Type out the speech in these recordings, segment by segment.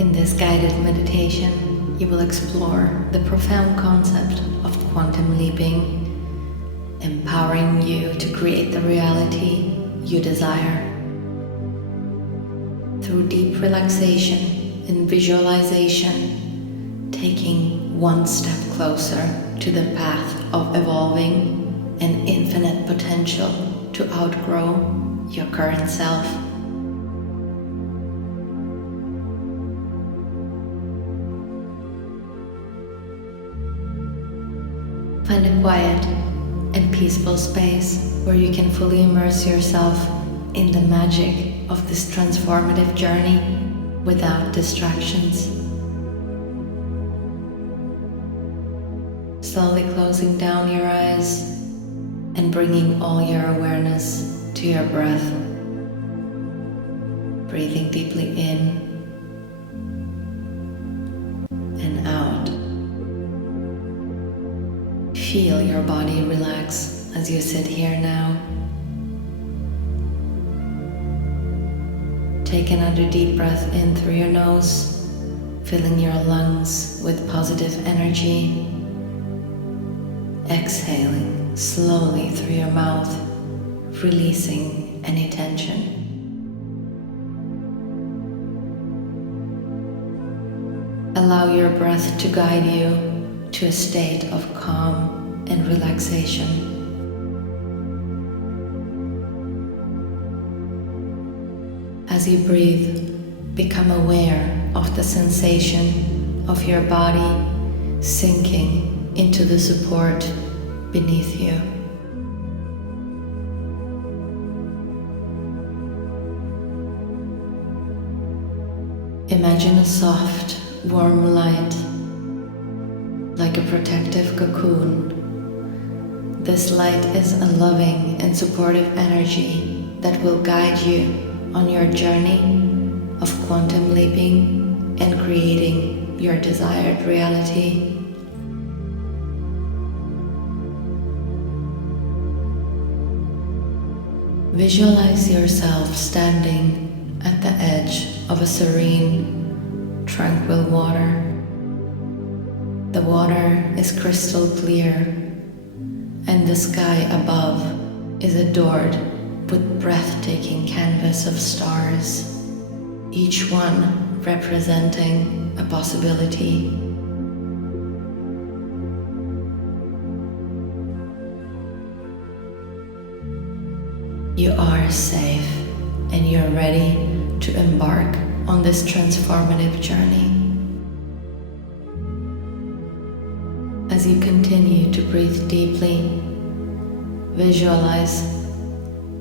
In this guided meditation, you will explore the profound concept of quantum leaping, empowering you to create the reality you desire. Through deep relaxation and visualization, taking one step closer to the path of evolving and infinite potential to outgrow your current self. Find a quiet and peaceful space where you can fully immerse yourself in the magic of this transformative journey without distractions. Slowly closing down your eyes and bringing all your awareness to your breath. Breathing deeply in and out. Feel your body relax as you sit here now. Take another deep breath in through your nose, filling your lungs with positive energy. Exhaling slowly through your mouth, releasing any tension. Allow your breath to guide you to a state of calm and relaxation. As you breathe, become aware of the sensation of your body sinking into the support beneath you. Imagine a soft, warm light, like a protective cocoon. This light is a loving and supportive energy that will guide you on your journey of quantum leaping and creating your desired reality. Visualize yourself standing at the edge of a serene, tranquil water. The water is crystal clear, and the sky above is adored with breathtaking canvas of stars, each one representing a possibility. You are safe and you're ready to embark on this transformative journey. As you continue to breathe deeply, visualize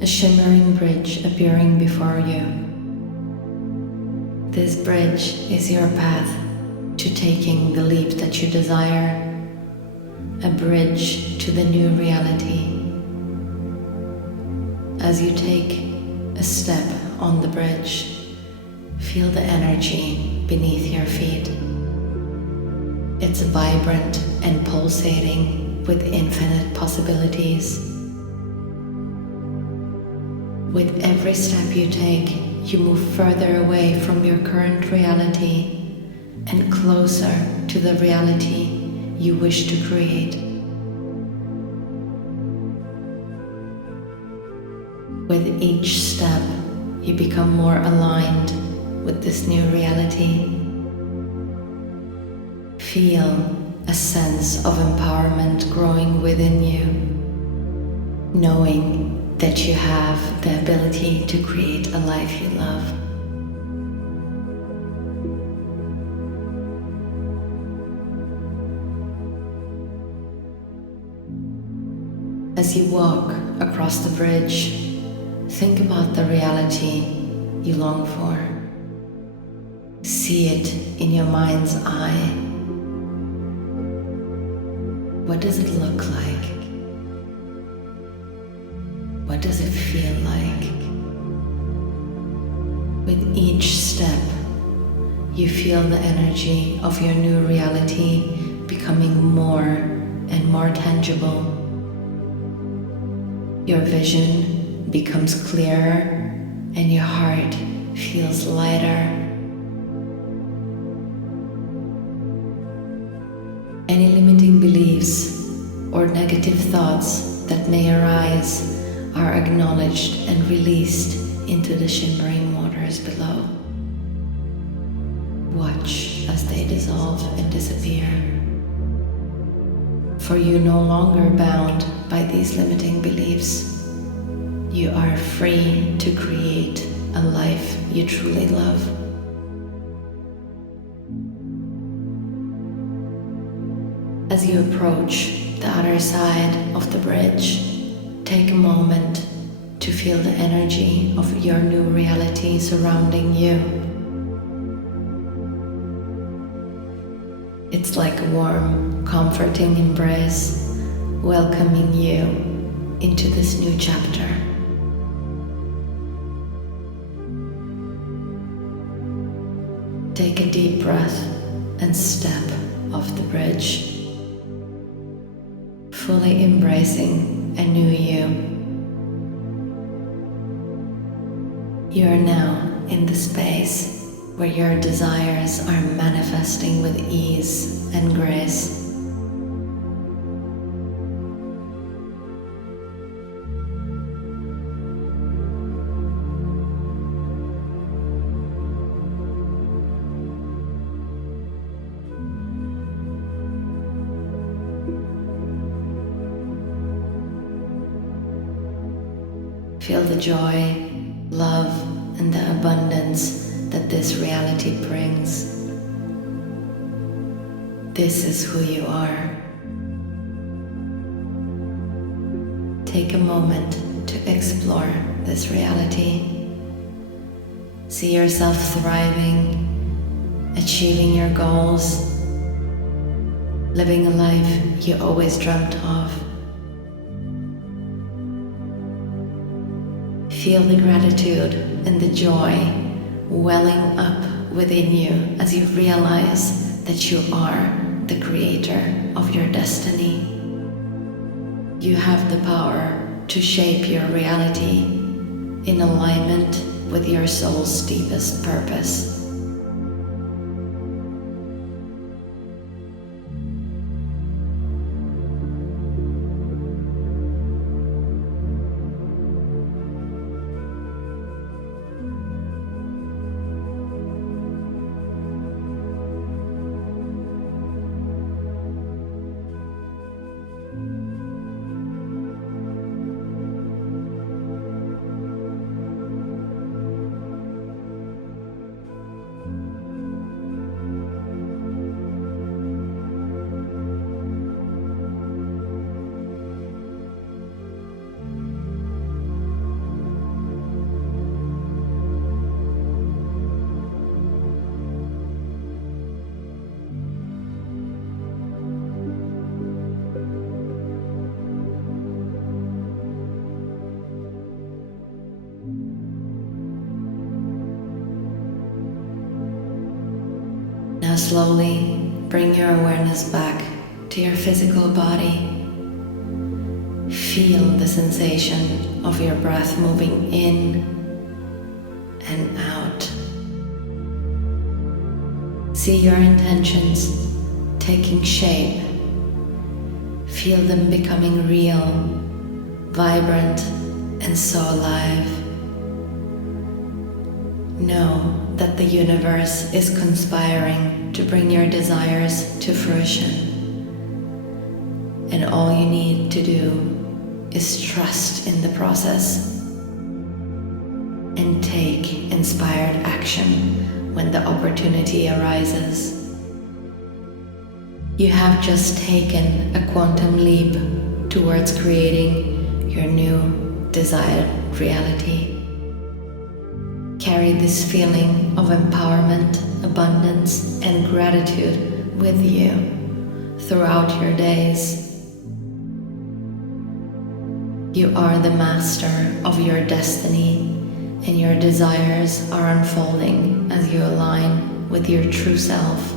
a shimmering bridge appearing before you. This bridge is your path to taking the leap that you desire, a bridge to the new reality. As you take a step on the bridge, feel the energy beneath your feet. It's vibrant and pulsating with infinite possibilities. With every step you take, you move further away from your current reality and closer to the reality you wish to create. With each step, you become more aligned with this new reality. Feel a sense of empowerment growing within you, knowing that you have the ability to create a life you love. As you walk across the bridge, think about the reality you long for. See it in your mind's eye. What does it look like? What does it feel like? With each step, you feel the energy of your new reality becoming more and more tangible. Your vision becomes clearer and your heart feels lighter. limiting beliefs or negative thoughts that may arise are acknowledged and released into the shimmering waters below. Watch as they dissolve and disappear. For you're no longer bound by these limiting beliefs. You are free to create a life you truly love. As you approach the other side of the bridge, take a moment to feel the energy of your new reality surrounding you. It's like a warm, comforting embrace, welcoming you into this new chapter. Take a deep breath and step off the bridge, fully embracing a new you. You are now in the space where your desires are manifesting with ease and grace. Feel the joy, love, and the abundance that this reality brings. This is who you are. Take a moment to explore this reality. See yourself thriving, achieving your goals, living a life you always dreamt of. Feel the gratitude and the joy welling up within you as you realize that you are the creator of your destiny. You have the power to shape your reality in alignment with your soul's deepest purpose. Now slowly bring your awareness back to your physical body. Feel the sensation of your breath moving in and out. See your intentions taking shape. Feel them becoming real, vibrant, and so alive. Know that the universe is conspiring to bring your desires to fruition. And all you need to do is trust in the process and take inspired action when the opportunity arises. You have just taken a quantum leap towards creating your new desired reality. Carry this feeling of empowerment, abundance, and gratitude with you throughout your days. You are the master of your destiny, and your desires are unfolding as you align with your true self.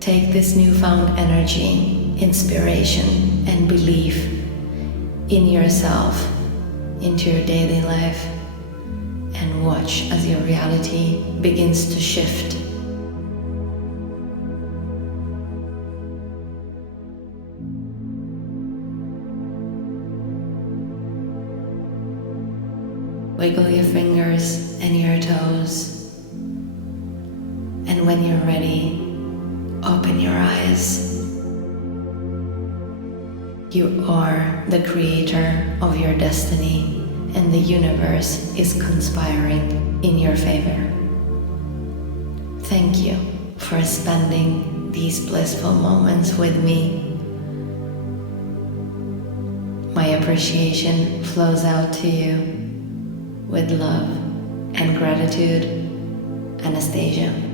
Take this newfound energy, inspiration, and belief in yourself into your daily life and and watch as your reality begins to shift. Wiggle your fingers and your toes, and when you're ready, open your eyes. You are the creator of your destiny, and the universe is conspiring in your favor. Thank you for spending these blissful moments with me. My appreciation flows out to you with love and gratitude, Anastasia.